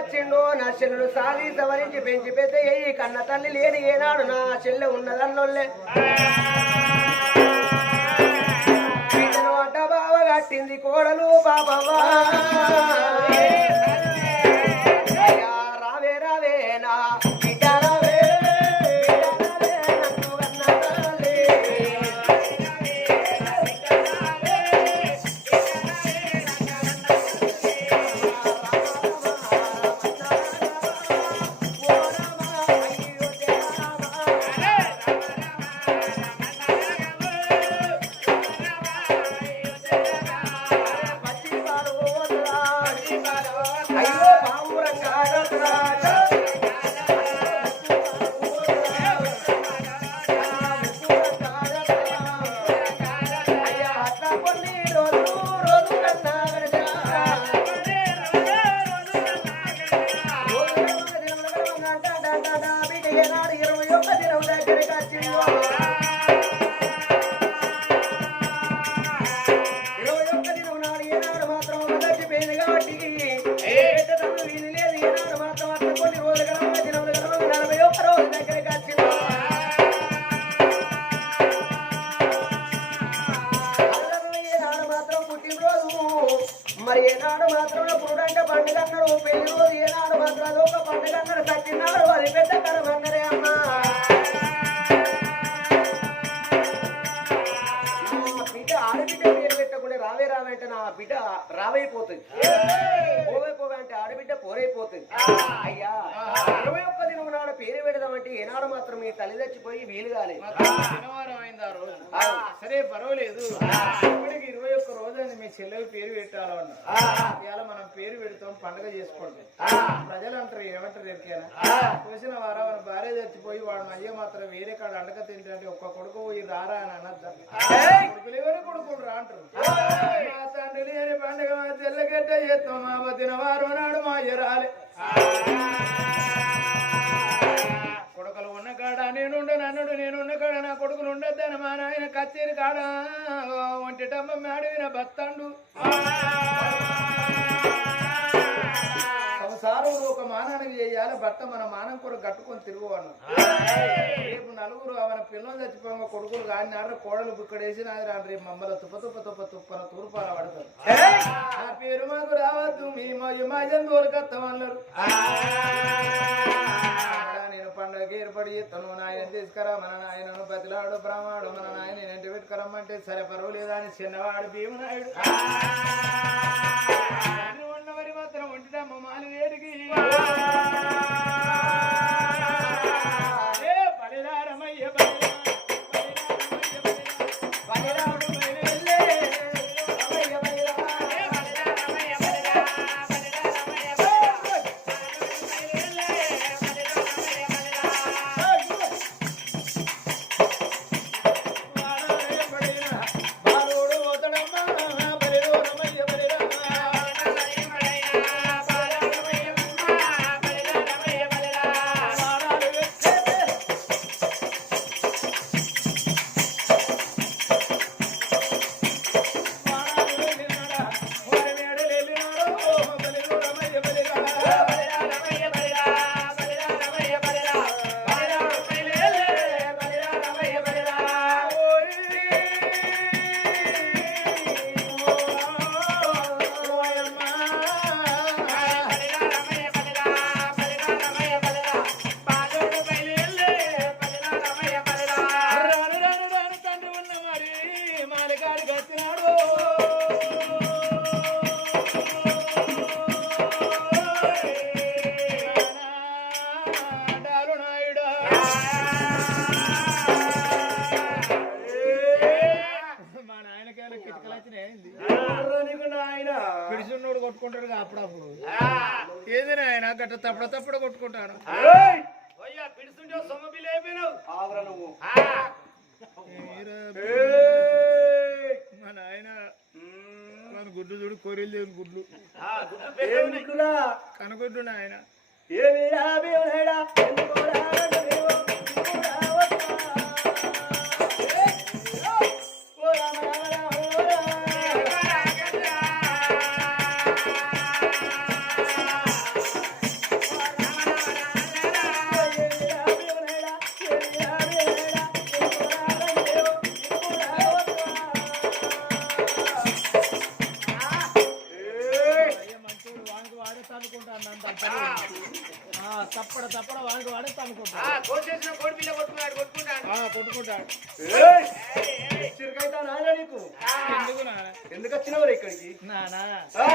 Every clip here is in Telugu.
వచ్చిండో నా చెల్లెలు సాగి సవరించి పెంచి పెద్ద అయ్యి కన్న తల్లి లేని ఏనాడు నా చెల్లె ఉన్నదన్నోళ్ళే. అడ్డ బావ కట్టింది కోడలు బాబవా అయ్యా. ఇరవై ఒక్క దినం నాడు పేరు పెడదామంటే ఏనాడు మాత్రం మీ తల్లి చచ్చిపోయి వీలు కాలేదు. సరే పర్వాలేదు. చెల్లెలు పేరు పెట్టాలన్న ఇవాళ మనం పేరు పెడతాం పండుగ చేసుకుంటాం ప్రజలు అంటారు ఏమంటారు ఎరికేనా చూసిన వారా మన భార్య చచ్చిపోయి వాడు అయ్య మాత్రం వేరే కాడ అండక తింటే ఒక్క కొడుకు పోయి రారా అని అనద్దా? కొడుకులు ఎవరు కొడుకులు రా అంటారు? మా తండ్రి లేని పండుగ మా తెల్లగడ్డ చేస్తాం మా వదిన వారు నాడు మా ఎరాలే కాడ నేనుండ అన్నడు నేనున్న కాడ నా కొడుకులు ఉండొద్దని మా నాయన కచ్చేరి కాడ ఒంటిటమ్మ మేడవిన బత్తండు. సంసారంలో ఒక మానానికి చేయాలి భర్త మన మానం కూడా కట్టుకొని తిరుగువాను రేపు నలుగురు ఆమె పిల్లలు చచ్చిపోగా కొడుకులు కాడినారు కోడలు బుక్కడేసి నాది రాను రేపు మమ్మల్ని తుప్ప తుప్ప తుప్ప తుప్పల తూర్పాల పడతారు. ఆ పేరు మాకు రావద్దు మీ మా జంతువులు కత్తమన్నారు నేను పండుగ ఏర్పడి ఎత్తును నాయన తీసుకురా మన నాయనను బతిలాడు బ్రాహ్మడు మన నాయన ఇంటి పెట్టుకురమ్మంటే సరే పర్వాలేదు అని చిన్నవాడు భీమనాయుడు ఉన్నవరి మాత్రం ఒంటిదమ్మ మాలి వేడికి వచ్చినాయింది పిడిచున్నోడు కొట్టుకుంటాడు అప్పుడప్పుడు. ఏది నాయన గట్ట తప్పుడు తప్పుడు కొట్టుకుంటాను మా నాయన. మన గుడ్లు చూడు కొరియలు దేవుని గుడ్లు. కనగొడ్డు నాయన. ఏమి? కోడి ఎందుకు నాన్న? ఎందుకు వచ్చినావు ఇక్కడికి? నానా ఆ,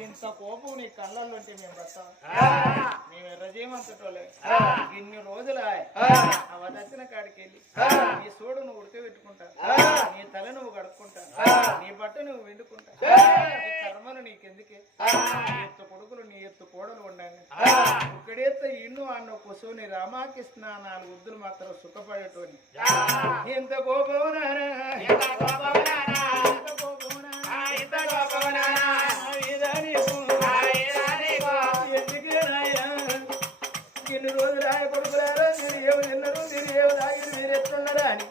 ఇంత కోపం నీ కళ్ళల్లో మేము ఆ, మేము ఎర్రజేమంతటోలే ఆ. ఇన్ని రోజులు ఆ, ఆ వదచ్చిన కాడికి వెళ్ళి ఆ. నీ సోడు నువ్వు ఉడకబెట్టుకుంటా. ఆ. నీ తల నువ్వు కడుక్కుంటా. ఆ. నీ బట్ట నువ్వు వెండుకుంటా. నీ కర్మలు నీకెందుకే? ఎత్తు కొడుకులు నీ ఎత్తు కోడలు ఉండండి. ఆ. ఒక్కడేత్త ఇన్ను అన్న కుసుని రామాకృష్ణ నాలుగు వద్దులు మాత్రం సుఖపడేటోని ఎంత నానా ఎంత నానా? ఎంత? ఆ, ఎంత కోపం నానా? ఆ ఇదా నీకు? ఆ, ఇదా నీకు? ఎందుకే నాయనా? ఇన్ని రోజులు ఆయన కొడుకులారా మీరు ఏమి తిన్నారు మీరు ఏమి తాగిరు మీరు ఎట్లున్నారా అని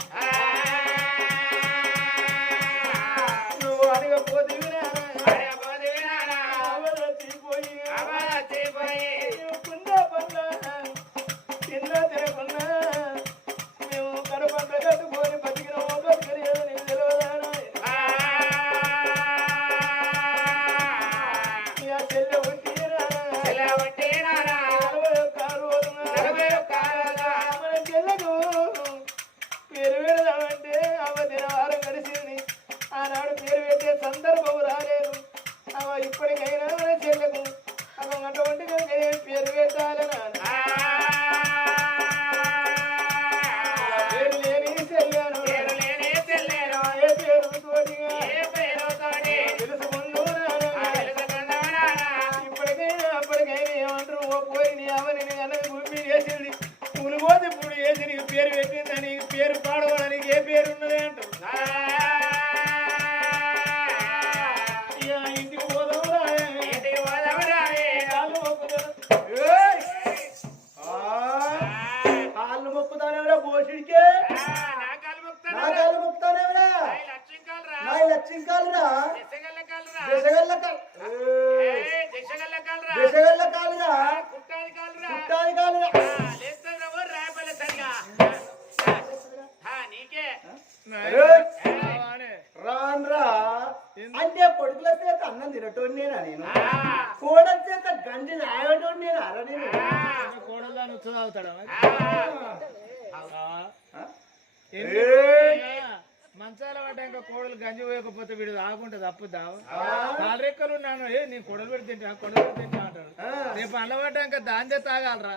అల్లబడ్డాక దాందే తాగాలరా?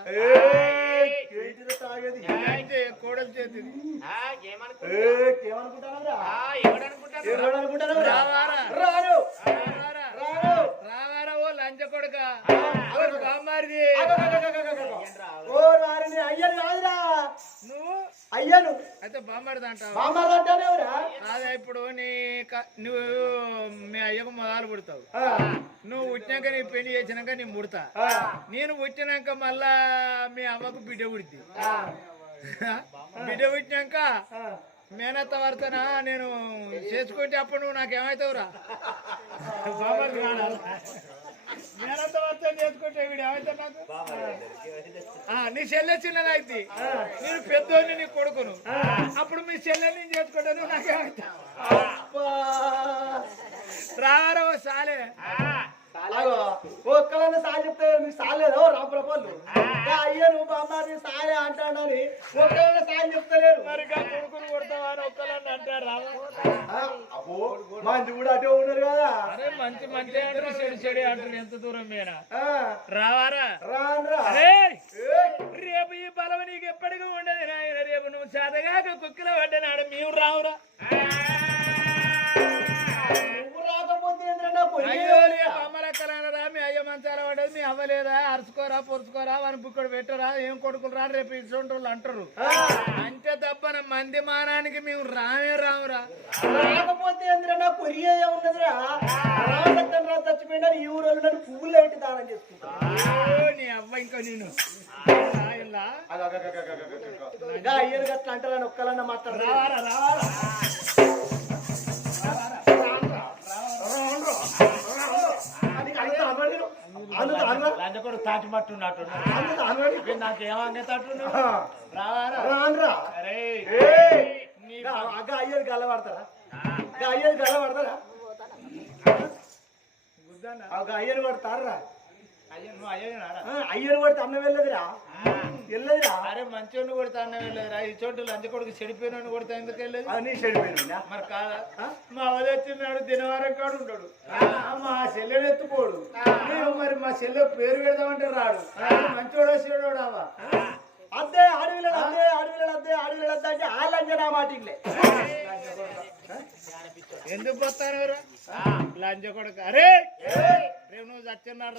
కోడలు ఏమనుకుంటానరా రావారా? రాను రావారా? రాను రావారా ఓ లంచ కొడుక బామ్మారిది? ఓ వారిని అయ్యను కాదురా. నువ్వు? అయ్యను అయితే బామ్మారిది అంటావు? అదే ఇప్పుడు నీ నువ్వు మీ అయ్యకు మొదలు పుడతావు. నువ్వు పుట్టినాక నీ పెళ్ళి చేసినాక నీ ముడతా ఆ, నేను పుట్టినాక మళ్ళా మీ అమ్మకు బిడ్డ పుడిద్ది. బిడ్డ పుట్టినాక. మేనత్త వర్తనా నేను చేసుకుంటే అప్పుడు నువ్వు నాకేమవుతావురా బామ్మర్ది కాదా? మేనత్త వర్తన చేసుకుంటే వీడు ఏమవుతావు నాకు ఆ, నీ చెల్లె చిన్నదైతే నేను పెద్దోని నీ కొడుకును అప్పుడు మీ చెల్లె నేను చేసుకుంటే నువ్వు నాకేమవుతావు అబ్బా. ఓ ఒక్కలన్నా సాయి చెప్తే మీకు సాలేదో? రాపురపల్లు అయ్యను బామ్మారి సాలే అంటాడని ఒక్కలన్నా సాయి చెప్తలేరు. మరి కొడతావా అని అంటారు అబ్బో మంది కూడా అటే ఉన్నారు కదా. అరే మంచి మంచి అంటారు చెడు చెడు అంటారు. ఎంత దూరం మీనా ఆ, రావారా? రాన్రా. రేపు ఈ బలం నీకు ఎప్పటికీ ఉండదు నాయన. రేపు నువ్వు చేతగాక కుక్కలు పడ్డనాడు. మేము రావురా. అమ్మలక్కరానరా మీ అయ్య పడ్డది మీ అవ్వలేదా? అరుచుకోరా పొరుచుకోరా వాని బుక్కడు పెట్టరా ఏం కొడుకులు రా రేపు వాళ్ళు అంటారు. అంటే తప్పన మంది మానానికి మేము రామే రావురా రాకపోతే ఏంటంటే కొరియా ఉన్నదిరా? రాజక్కన్ రా చచ్చిపోయినా ఈ ఊరు నన్ను పువ్వులు పెట్టి దానం చేసుకుంటా నీ అవ్వ ఇంకా నేను. అయ్యను గట్ల ఒక్కలన్నా మాట్లాడరా. రావారా? అందుకు తాటి మట్టున్నట్టు నాకు ఏమంగే తట్టు రావారా? అరే అయ్యేది గల్ల పడతారా అయ్యేది గల్ల పడతారా? అయ్యను పడతారా అయ్యను పడితే అన్నం వెళ్ళదురా? అరే మంచోడిని కొడతా అన్న వెళ్ళదురా ఈ చోటు లంచ కొడుకు చెడిపోయిన కొడతా ఎందుకు వెళ్ళదు చెడిపోయినా మరి కాదా? మా వచ్చినాడు దినవారం కాడు ఉండడు. మా చెల్లెడు ఎత్తుకోడు. మరి మా చెల్లె పేరు పెడదామంటే రాడు. మంచోడా చెడోడా అవ్వ అద్దే అడవిలో అద్దే అడవిలో అద్దే అడవిలో అద్దే అంటే ఆ లంజనా మాటిలే ఎందుకు పోతాను లంచ కొడుకు. అరే! చచ్చిన్నాడు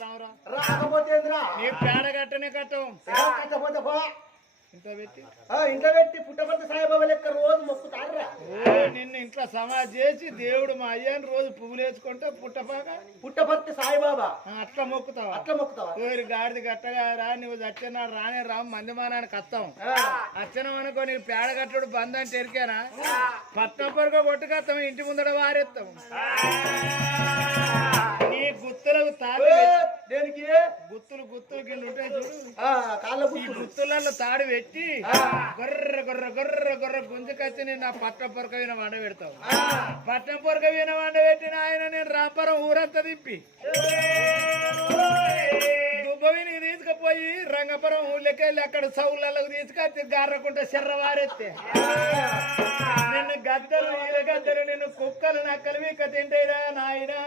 రాకపోతే ఏందిరా? నీ పేడ కట్టనే కట్టం కట్టకపోతే పో. ఇంత పెట్టి. ఆ, ఇంట్లో పెట్టి పుట్టపర్తి సాయిబాబా లెక్క రోజు మొక్కుతాడరా ఓ, నిన్ను ఇంట్లో సమాజ్ చేసి దేవుడు మా అయ్యాన్ని రోజు పువ్వులు వేసుకుంటే పుట్టపాక? పుట్టపర్తి సాయిబాబా? ఆ, అట్లా మొక్కుతావా? అట్లా మొక్కుతావా? కోరి గాడిది గట్టగా రా నువ్వు చచ్చినాడు రానే రాము మంది మానానికి వస్తాం అచ్చనం అనుకో నీకు పేడ కట్టడు బంద్ అంటే ఎరికేనా పొరక కొట్టుకొస్తాం ఇంటి ముందర వారెత్తాం. గుత్తులకు తాడు దేనికి? గుత్తులు గుత్తులు కింద ఉంటాయి చూడు. కాళ్ళ గుత్తులలో తాడు పెట్టి గొర్ర గొర్ర గొర్ర గొర్ర గుంజుకొచ్చి నేను నా పట్ట పొరక విన వండ పెడతావు పట్ట పొరక విన వండ పెట్టిన ఆయన నేను రాపరం ఊరంతా తిప్పి దుబ్బవినికి తీసుకుపోయి రంగపురం ఊళ్ళకెళ్ళి అక్కడ సౌళ్ళకు తీసుకొచ్చి గారకుంట శర్ర వారెత్తే నిన్ను గద్దలు ఈల గద్దలు నిన్ను కుక్కలు నక్కలు వీక తింటేరా నాయనా.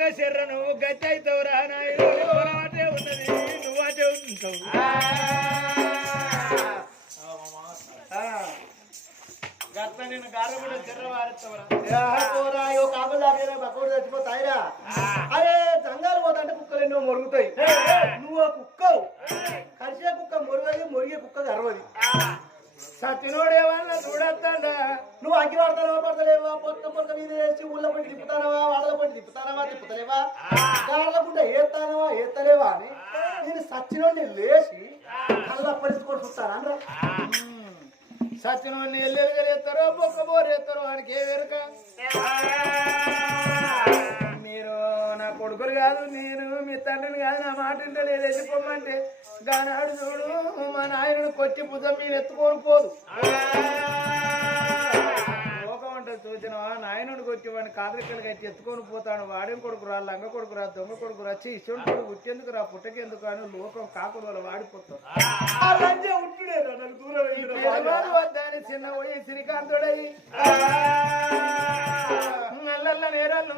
అర్రకొండ శర్ర నువ్వు గచ్చి అవుతావురా నాయన అటే ఉన్నది నువ్వు అటే ఉంటావు. గట్ల నేను వారెత్తావురా ఇగో కాకులు దాటినా బక్కడు చచ్చిపోతాయిరా. అరే జంగాలు పోతా అంటే కుక్కలు ఎన్నో మొరుగుతాయి. నువ్వు ఆ కుక్కవు. కరిసే కుక్క మొరుగది మొరిగే కుక్క అరవది సత్యనోడేమన్నా చూడొద్దండా. నువ్వు అగ్గి పడతావా పడతలేవా పొత్త పొత్త మీద వేసి ఊళ్ళో పోయి తిప్పుతానవా? వాడల పోయి తిప్పుతానవా? తిప్పుతలేవా? గాడలకుంటే ఏస్తానవా ఏత్తలేవా అని నేను సచ్చినోడిని లేచి కళ్ళ పరిస్థితి చూస్తాను. సత్యనోడిని ఎల్లెలుగా ఎత్తారో బొక్క బోరు ఎత్తారో వానికి ఏ నా కొడుకులు కాదు నేను మీ తండ్రిని కాదు నా మాట లేదు వెళ్ళిపోమంటే గానాడు చూడు మా నాయనను కొట్టి భుజం మీద ఎత్తుకొని పోదు. లోకం అంటే చూసినవా? నాయనుడు కొట్టి వాడిని కాదరికలు కట్టి ఎత్తుకొని పోతాడు. వాడేం కొడుకురా లంగ కొడుకురా దొంగ కొడుకురా ఇష్టం కొడుకు పుట్టేందుకు రా పుట్టకెందుకు అని లోకం కాకుడు వల్ల వాడిపోతాం. వద్దని చిన్న పోయి శ్రీకాంతుడై. నల్లల్ల నేరాలు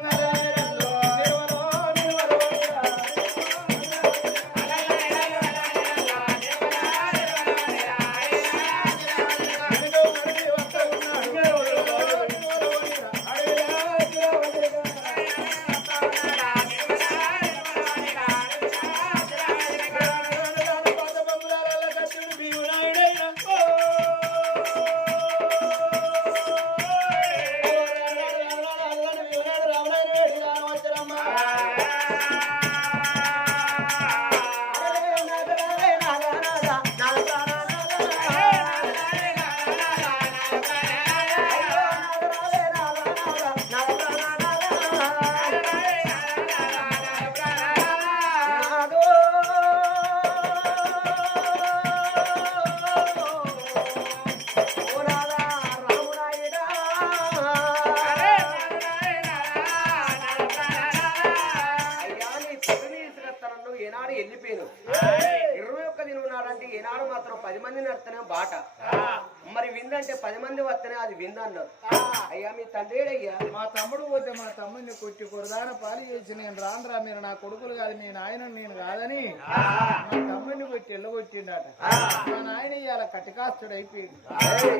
కాదని మా తమ్ముడిని కొట్టి ఎల్లగొట్టిండట మా నాయన ఇవాళ కటికాస్తుడు అయిపోయింది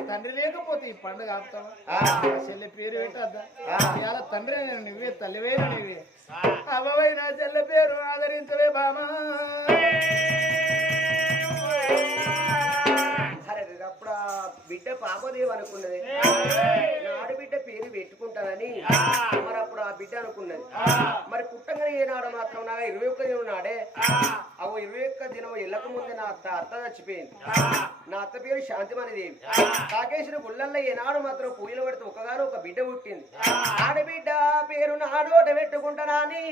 తండ్రి లేకపోతే ఈ పండుగ ఆపుతావా? చెల్లె పేరు పెట్టద్దా ఇవాళ తండ్రి నేను నువ్వే తల్లివే నువ్వే. అవ్వవై నా చెల్లె పేరు ఆదరించవే బామా. బిడ్డ పాపదేవి అనుకున్నది. నా ఆడబిడ్డ పేరు పెట్టుకుంటానని మరి అప్పుడు ఆ బిడ్డ అనుకున్నది. మరి పుట్టంగానే ఏనాడు మాత్రం నా ఇరవై ఒక్క దినం నాడే అవు ఇరవై ఒక్క దినం వెళ్ళక ముందే నా అత్త అత్త చచ్చిపోయింది. నా అత్త పేరు శాంతిమణి దేవి కాకేసిన గుళ్ళల్లో ఏనాడు మాత్రం పూజలు పెడితే ఒకగాను ఒక బిడ్డ పుట్టింది. ఆడబిడ్డ పేరు నాడోట పెట్టుకుంటానని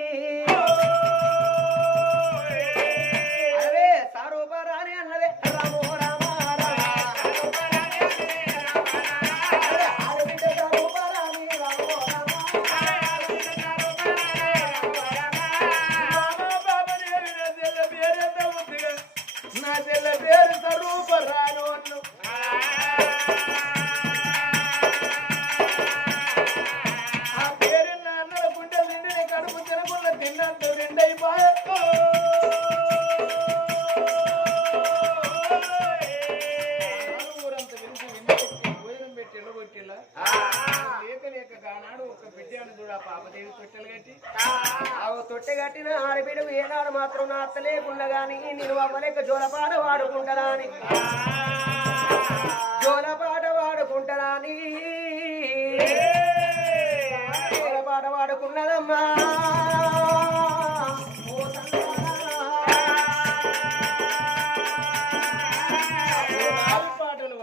అరే సారూపరాని అన్నదే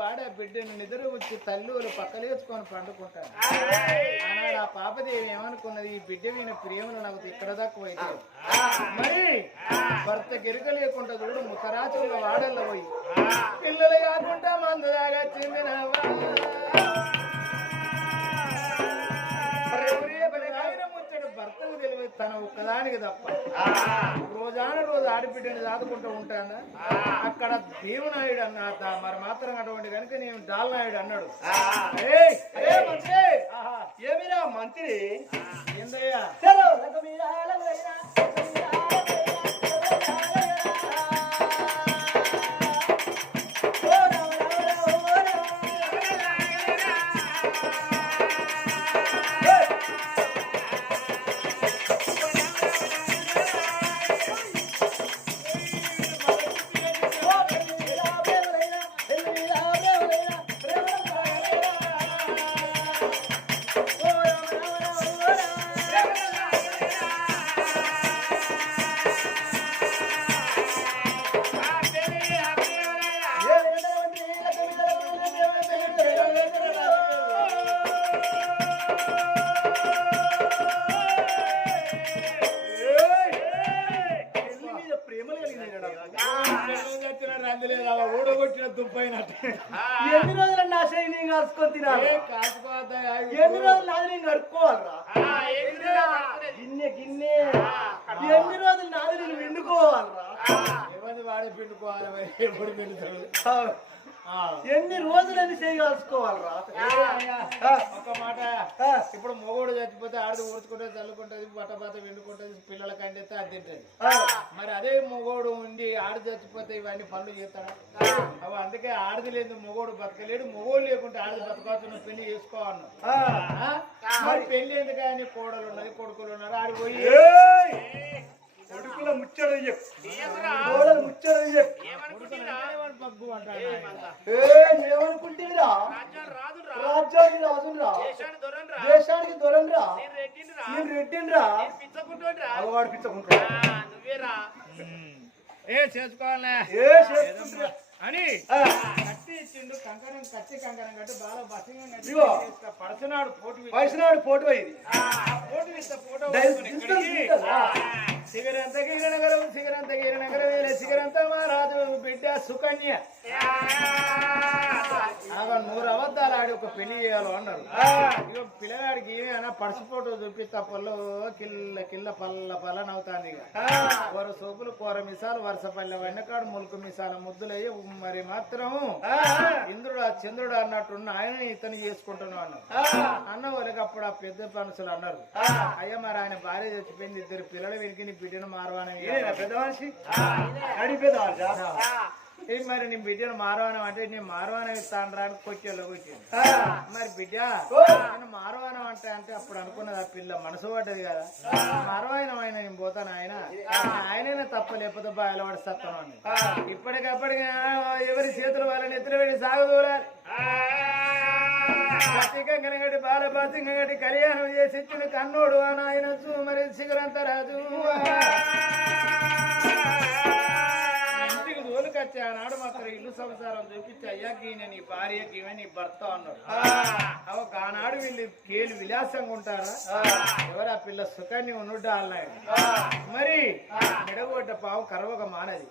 వాడ బిడ్డను నిద్ర వచ్చి తల్లూరు పక్కలేసుకొని పండుకుంటాను ఆనాడు ఆ పాపదేవి ఏమనుకున్నది? ఈ బిడ్డ మీద ప్రేమలు నాకు ఇక్కడ దాకా అయితే మరి భర్త గిరక లేకుండా చూడు ముఖరాచుల వాడల్లో పోయి పిల్లలు కాకుండా మందు దాగా చెందిన భర్తకు తెలియదు తన ఒక్కదానికి తప్ప. రోజాన రోజు ఆడబిడ్డని దాదుకుంటూ ఉంటాను. అక్కడ భీమనాయుడు అన్న మరి మాత్రం అటువంటి కనుక నేను డాల్నాయుడు అన్నాడు. ఏమిరా మంత్రి? ఏందయ్యా? ఒక మాట. ఇప్పుడు మొగోడు చచ్చిపోతే ఆడది ఊడ్చుకుంటుంది చల్లుకుంటది బట్ట బట్ట విండుకుంటది పిల్లల కంటే అది తింటది. మరి అదే మొగోడు ఉండి ఆడది చచ్చిపోతే ఇవన్నీ పనులు చేస్తాడా? అవి అందుకే ఆడది లేదు మొగోడు బతకలేడు మొగోడు లేకుంటే ఆడది బతకవచ్చు పెళ్ళి చేసుకోవాలన్నావు ఆ? మరి పెళ్ళి ఎందుకు ఆయన కోడలు ఉన్నది కొడుకులు ఉన్నారు ఆడి పోయి కొడుకుల ముచ్చట చెప్పు కోడలు ముచ్చట చెప్పు ఏమని పగ్గు అంటాడు ఆయన. ఏ నేమనుకుంటేవిరా రాజ్యానికి రాజునరా దేశానికి దొరంరా నేను రెడ్డినరా. అలవాడు పిచ్చకుంటున్నా. ఏ చేసుకోవాలనే. ఏ చేసుకుంటున్నా అని. ఇచ్చిండు కంకణం కత్తి కంకణం కట్టి బాగా. పడసనాడు పోటీ ఇస్తా ఫోటో. సిగరంత గిరినగరం సిగరంత గిరినగరం వీళ్ళ సిగరంత మహారాజు బిడ్డ సుకన్య. ఆగో నూరు అబద్ధాలు ఆడి ఒక పెళ్ళి చేయాలి అన్నారు. ఇక పిల్లగాడికి ఏమైనా పర్సు ఫోటో చూపిస్తా పొల్లో కిల్ల కిల్ల పల్ల పల్ల నవ్వుతాంది ఇక కూర సోపులు కూర మిసాలు వరుస పల్లె వెన్నకాడు ములుకు మిసాల ముద్దులయ్యి మరి మాత్రం ఇంద్రుడు ఆ చంద్రుడు అన్నట్టున్న ఆయన ఇతను చేసుకుంటున్నావు అన్నారు అన్న వాళ్ళకి అప్పుడు ఆ పెద్ద మనుషులు అన్నారు. అయ్యా మరి ఆయన భార్య చచ్చిపోయింది ఇద్దరు పిల్లలు వెలికి నీ బిడ్డను ఈయనేనా పెద్ద మనిషి? పెద్ద మనిషి ఏ మరి నీ బిడ్డను మారవానం అంటే నేను మారవానం ఇస్తాను రా కొచ్చేలో వచ్చింది మరి బిడ్డ నేను మారవానం అంటే అంటే అప్పుడు అనుకున్నది ఆ పిల్ల మనసు పడ్డది కదా. మారవాయనం ఆయన నేను పోతాను ఆయన ఆయనైనా తప్ప లేకపోతే బాగా పడి సత్తాను అని. ఇప్పటికప్పటికి ఎవరి చేతులు వాళ్ళని ఎత్తులు పెట్టి సాగుదూరాలి కట్టి బాల బాసింగటి కళ్యాణం చేసి ఇచ్చిన కన్నోడు అని ఆయన చూ మరి శిఖరంత రాజు. ఇంటికి దోలుకొచ్చి ఆనాడు మాత్రం ఇల్లు సంసారం చూపించి అయ్యా ఈయన నీ భార్య ఈమె నీ భర్త అన్నాడు. అవ ఆనాడు వీళ్ళు కేలు విలాసంగా ఉంటారా? ఎవరు ఆ పిల్ల సుఖాన్ని ఉన్నట్టు అన్నాడు. మరి మెడగొడ్డ పావు కరవక మానది.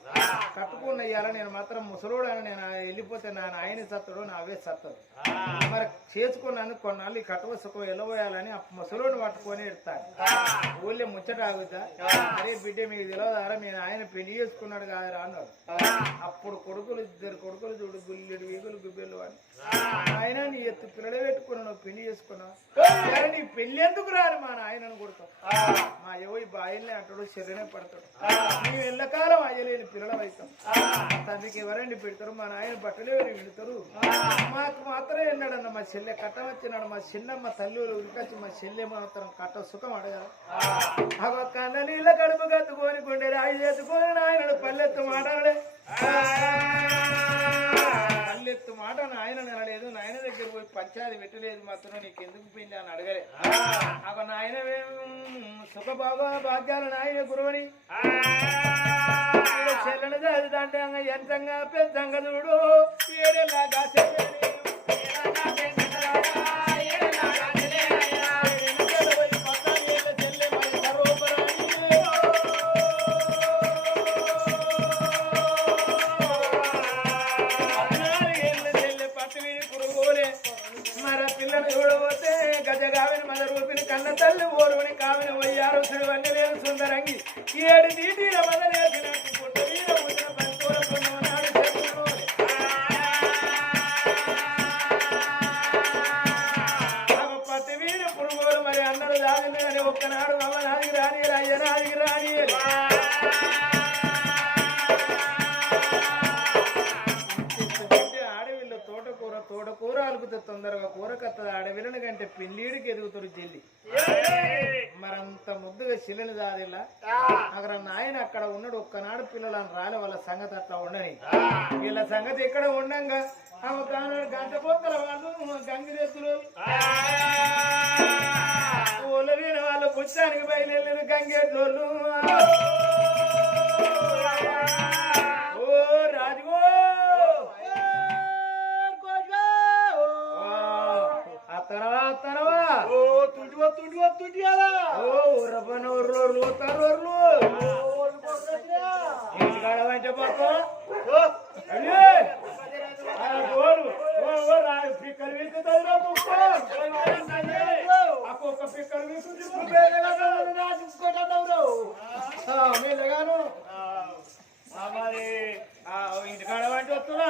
కట్టుకున్న ఇయ్యాల నేను మాత్రం ముసలోడు అని నేను వెళ్ళిపోతే నా ఆయన సత్తుడు నా అవే సత్తడు మరి చేసుకున్నాను కొన్నాళ్ళు ఈ కట్టువ సుఖం ఎలబోయాలని ఆ ముసలోడు పట్టుకొని ఎడతాను ఊళ్ళో ముచ్చట ఆగుతా అరే బిడ్డ మీకు తెలియదారా నేను ఆయన పెళ్ళి చేసుకున్నాడు కాదురా అన్నాడు. అప్పుడు కొడుకులు ఇద్దరు కొడుకులు చూడు గుల్లెడు వీగులు గుబ్బెలు అని ఆయన నీ ఎత్తు పిల్లలే పెట్టుకున్నా నువ్వు పెళ్ళి చేసుకున్నావు నీ పెళ్ళి ఎందుకు రారు మా నాయనను కొడతాం మా ఏవో ఈ బాయిల్ని అంటాడు శరీరం పడతాడు. నువ్వు ఎల్లకాలం అయ్యలేని పిల్లలు అవుతాం తండ్రికి ఎవరండి పెడతారు? మా నాయన బట్టలు ఎవరు పెడతారు మాకు మాత్రం వెళ్ళాడన్న మా చెల్లె కట్ట వచ్చినాడు మా చిన్నమ్మ తల్లి ఉరికొచ్చి మా చెల్లె మాత్రం కట్ట సుఖం అడగాలి. అగో కన్న నీళ్ళ కడుపు కత్తుకొని గుండె రాయి చేసుకొని నాయనడు పల్లెత్తు మాట్లాడే పల్లెత్తు మాట నాయన అనలేదు. నాయన దగ్గర పోయి పంచాది పెట్టలేదు మాత్రం. నీకు ఎందుకు పిండి అని అడగలే. అగో నాయన సుఖ బాబా భాగ్యాల నాయన గురువని. చెల్లెని చదువుతాంటే అంగ ఎంతంగా పెద్దంగా చూడు. ఏడేలాగా చెల్లెని వయ్యారు తిరువన్ని నేను సుందరంగి ఏడు నీటిల మదనేసినట్టు అక్కడ ఉన్నాడు ఒక్కనాడు పిల్లలను రాలే వాళ్ళ సంగతి అట్లా ఉండని. వీళ్ళ సంగతి ఇక్కడ ఉండంగా? ఆమె కానాడు గంట పోతల వాళ్ళు గంగిరెత్తులు వీణ వాళ్ళు పుచ్చానికి బయలుదేరి గంగెడ్లోళ్ళు ఓ రాజుగో! అత్తనవా అత్తనవా? ఓ తుంటివా తుంటివా తుంటియాలా ఓ తర్రోర్లు ఇంటికాడ వెంట మరి ఇంటికాడ వెంట వస్తున్నా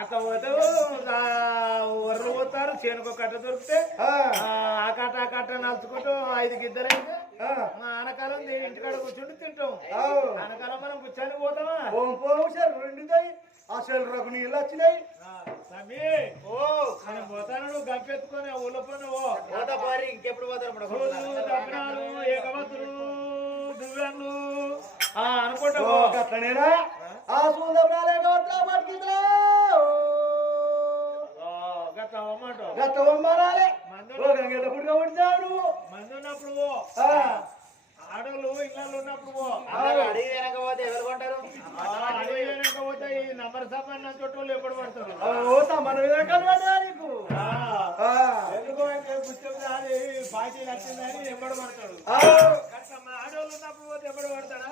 అట్లా పోతే వర్రు పోతారు చేనుకో కట్ట దొరికితే ఆ. కట్ట ఆ కట్ట నలుచుకుంటూ ఐదుకి ఇద్దరైతే మా ఆనకాలం ఇంటికాడ కూర్చుంటూ తింటాం. ఆనకాలం మనం కూర్చొని పోతామా? ఓం పోం సార్ రెండుతాయి. అసలు రఘు నీళ్ళు వచ్చినాయి. మనం పోతాను నువ్వు గంపెత్తుకొని ఊళ్ళో పని పోతా పారి ఇంకెప్పుడు పోతారు దక్షిణాలు ఏకవతులు దువ్వెన్లు ఆ అనుకుంటా. గట్లనేనా? ఆ పుట్టుక పుట్టినావు నువ్వు. మంది ఉన్నప్పుడు పో. ఆ, ఆడోళ్ళు ఇళ్ళల్లో ఉన్నప్పుడు పో. అడిగి వెనకపోతే ఎవరు కొంటారు? ఆ, అడవి వెనకపోతే ఈ నంబర్ సంబంధం చుట్టూ ఎప్పుడు పడతారు? ఓ కనబడ్డా నీకు? ఎందుకో రాని పార్టీ నచ్చిందని ఎప్పుడు పడతాడు. ఆడవాళ్ళు ఉన్నప్పుడు పోతే ఎప్పుడు పడతాడా?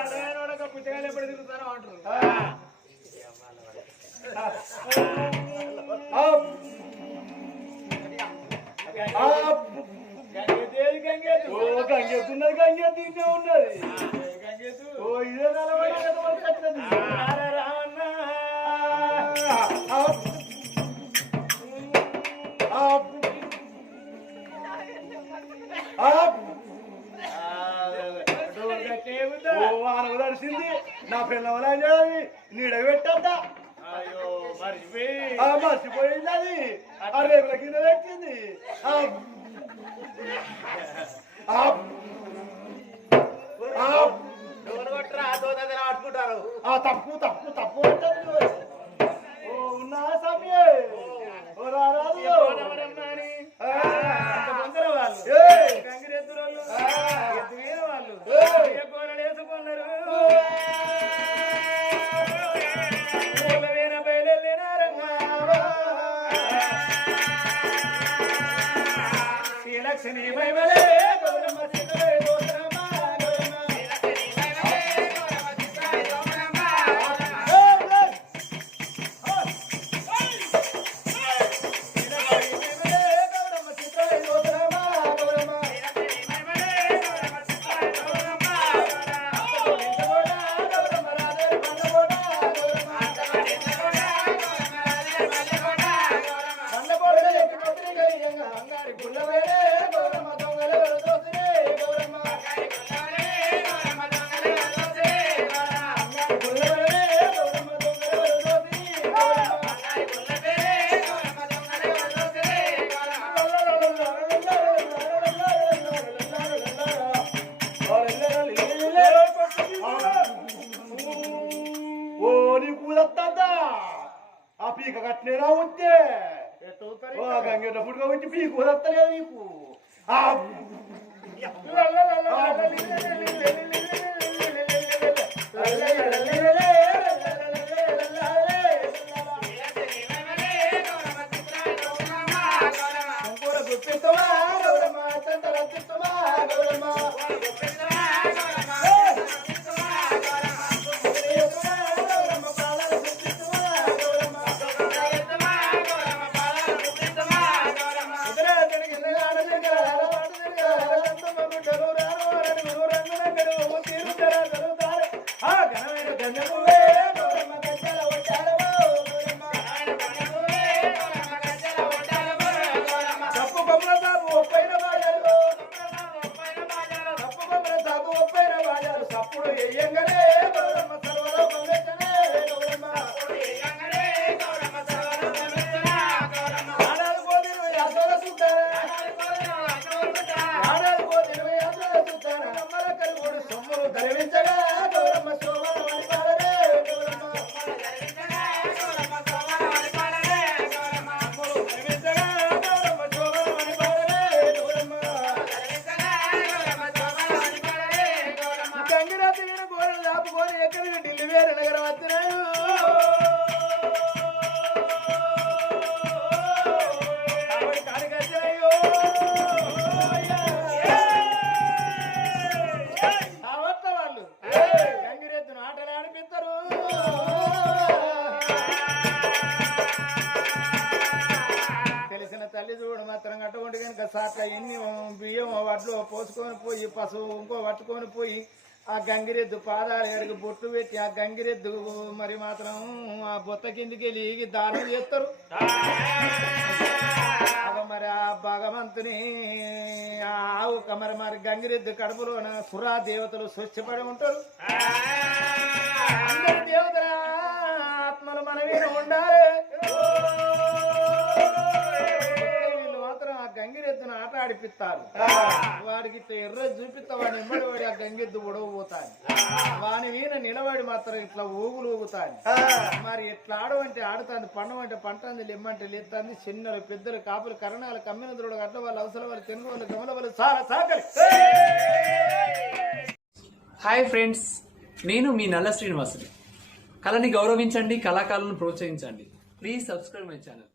అడవైన వాడక ఎప్పుడు తిరుగుతారో అంటారు. గంగెత్తున్నది ఉన్నది. గంగెత్తు. ఓ ఇదే కట్టినది. నా పిల్లవలా చేయాలి నీడ పెట్టద్దా? అయ్యో మర్చిపోయింది అది ఆ రేపుల కింద పెట్టింది. తప్పు తప్పు తప్పు అంటుంది. ఓ ఉన్నా సమయే రారాదు. ಮಗಳೇ పట్టుకొని పోయి ఆ గంగిరెద్దు పాదాలు ఎడకు బొట్టు పెట్టి ఆ గంగిరెద్దు మరి మాత్రం ఆ బొత్త కిందికి వెళ్ళి దానం చేస్తారు. మరి ఆ భగవంతుని ఆ ఆవు మరి మరి గంగిరెద్దు కడుపులోన సురా దేవతలు స్వచ్ఛపడి ఉంటారు. అందరి దేవతల ఆత్మలు మనమే ఉండాలి. గంగిరెద్దును ఆట ఆడిపిస్తారు. వాడికి ఇట్లా ఎర్ర చూపిస్తా వాడిని ఎంబడి వాడి ఆ గంగెద్దు ఉడవ పోతాను వాని వీణ నిలబడి మాత్రం ఇట్లా ఊగులు ఊగుతాను మరి ఎట్లా ఆడమంటే ఆడుతాంది పండమంటే పంటంది లెమ్మంటే లేస్తుంది చిన్నలు పెద్దలు కాపులు కరణాలు కమ్మిన దృఢ గట్ల వాళ్ళు అవసరం వాళ్ళు తెలుగు వాళ్ళు గమల వాళ్ళు చాలా సాకలి హాయ్ ఫ్రెండ్స్ నేను మీ నల్ల శ్రీనివాసుని. కళని గౌరవించండి కళాకారులను ప్రోత్సహించండి. Please subscribe my channel.